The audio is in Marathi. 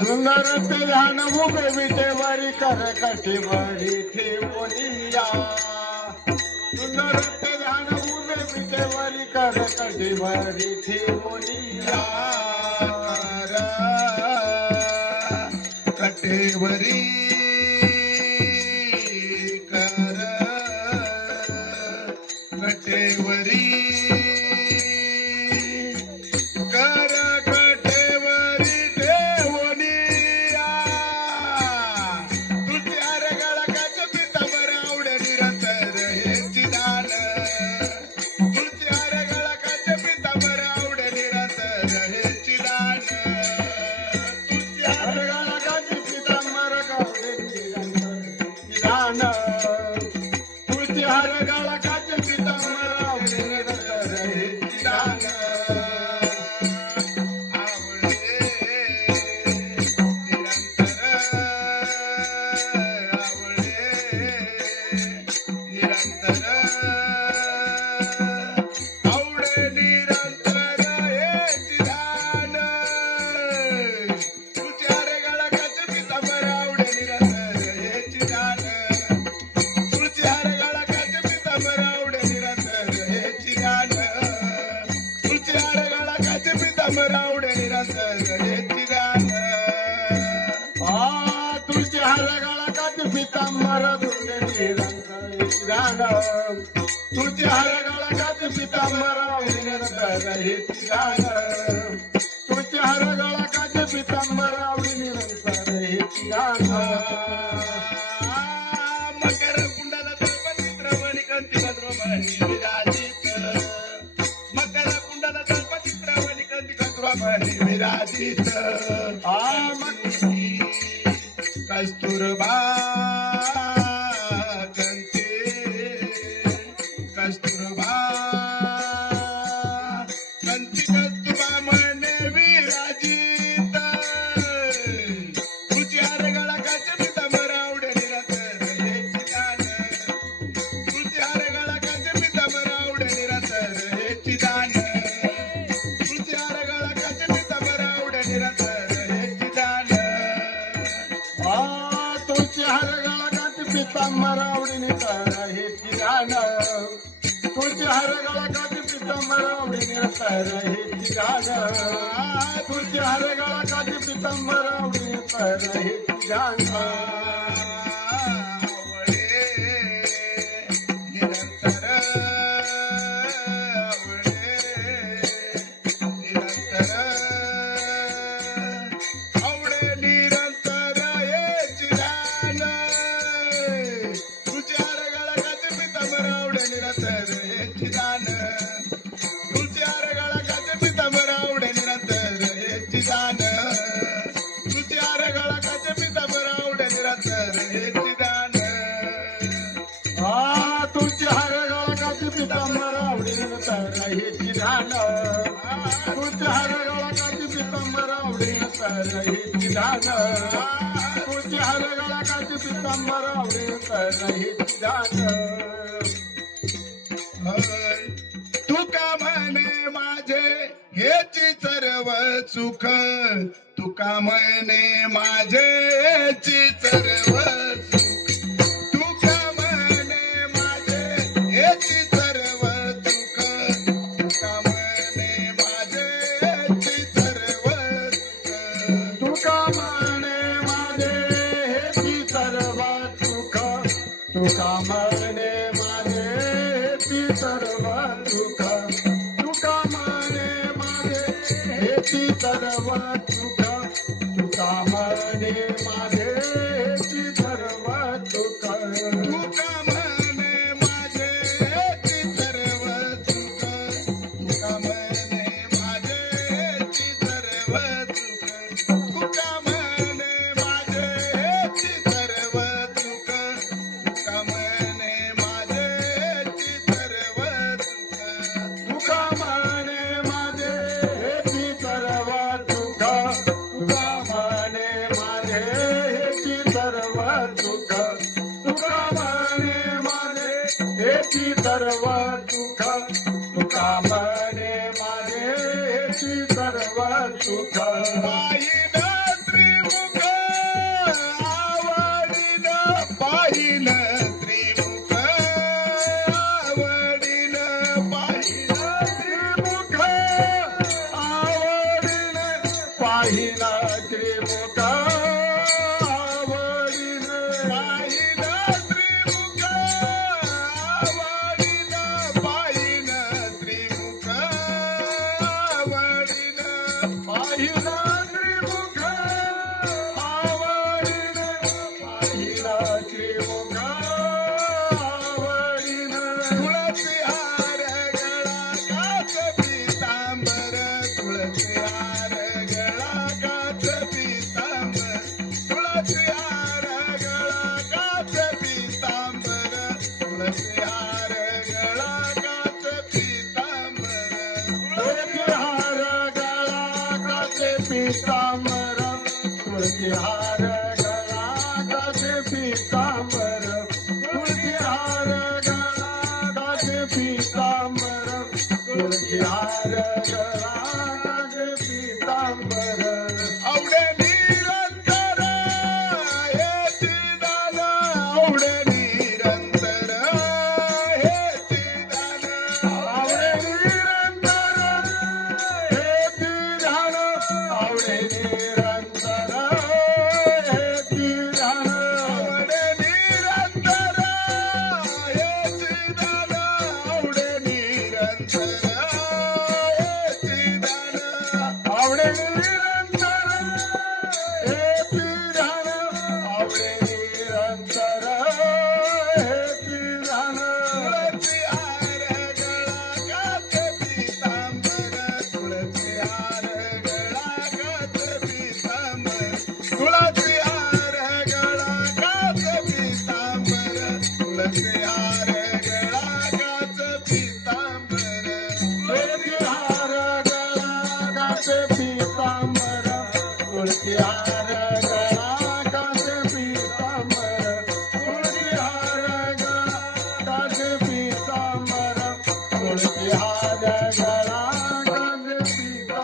सुंदर ते ध्यान उभे विटेवरी कर कठीवरी ठेवूनिया सुंदर ते ध्यान उभे विटेवरी कर कठीवरी ठेवूनिया कटेवरी कर कटेवरी कर कटेवरी ठेवूनिया तुझ्या रगळकाच पितांबर आवडे निरंतर हेची दान तुझ्या रगळकाच पितांबर आवडे निरंतर हेची दान तुझ्या हरगळकाची पितांबर गावडे दान तुझी हरगळकाची पितांबर आवडे निरंतर हेची दान तुझ्या हरगळकाची पितांबर आवडे निरंतर तुझ्या हरगळकाची पितांबर आवडे निरंतर हेची दान तुझ्या हरगळकाची पितांबर आवडे निरंतर हेची दान मकर कुंडला तल्पचित्रवणी कंठी भद्रमणी विराजित मकर कुंडला तल्पचित्रवणी कंठी भद्रमणी विराजित कस्तुरबा कंठी कस्तुरबा कंठी कस्तुरबा म्हणे विराजित तुझ्या हरगळकाचे पितांबर आवडे निरंतर हेची दान तुझ्या हरगळकाचे पितांबर आवडे निरंतर हेची दान तुझ्या हरगळकाचे पितांबर आवडे निरंतर हेची दान तुझी हरगळकाची पितांबर आवडे निरंतर हेची दान तुझी हरगळकाची पितांबर आवडे निरंतर हेची दान तुझी हरगळकाची पितांबर आवडे निरंतर हेची दान तुझ्या हरगळकाची पितांबर आवडे निरंतर हेची दान तुझ्या हरगळकाची पितांबर आवडे निरंतर हेची दान तुझ्या हरगळकाची पितांबर आवडे निरंतर हेची दान तुका म्हणे माझे हेची सर्व सुख तुका म्हणे माझे हेची सर्व सुख तुका म्हणे माझे हेची सर्व सुख तुका म्हणे माझे हेची सर्व सुख तुका म्हणे माझे हेची सर्व सुख तुका म्हणे माझे हेची सर्व सुख तुका म्हणे माझे हेची सर्व सुख तुका म्हणे माझे हेची सर्व सुख तुका म्हणे माझे हेची सर्व सुख तुका म्हणे माझे हेची सर्व सुख तुका म्हणे माझे हेची सर्व सुख तुका म्हणे माझे हेची सर्व सुख तुका म्हणे माझे हेची सर्व सुख तुका म्हणे माझे हेची सर्व सुख तुका म्हणे माझे हेची सर्व सुख तुका म्हणे माझे हेची सर्व सुख पाहिलं त्रिभुवन पाहिला त्रिमुख आवडीन पाहिला त्रिमुख आवडीन पाहिला त्रिमुख आवडीन पाहिला त्रिमुख आवडीन पाहिला त्रिमुख आवडीन तुळसी हार गळा काच पितांबर तुळसी हार गळा काच पितांबर तुळसी हार गळा काच पितांबर तुळसी हार गळा काच पितांबर तुळशीहार गळा काचे पितांबर तुळशीहार गळा काचे पितांबर तुळशीहार गळा काचे पितांबर तुळशीहार गळा काचे पितांबर आवडे निरंतर हेची दान आवडे निरंतर हेची दान आवडे निरंतर हेती ध्यान आवडे निरंतर हेती ध्यान आवडे निरंतर हेची दान आवडे निरंतर हेची दान आवडे निरंतर हेती ध्यान आवडे निरंतर हेती ध्यान तुळसी हार गळा काच पितांबर तुळसी हार गळा काच पितांबर तुळसी हार गळा काच पितांबर तुळसी हार गळा काच पितांबर तुळशीहार गळा काचे पितांबर तुळशीहार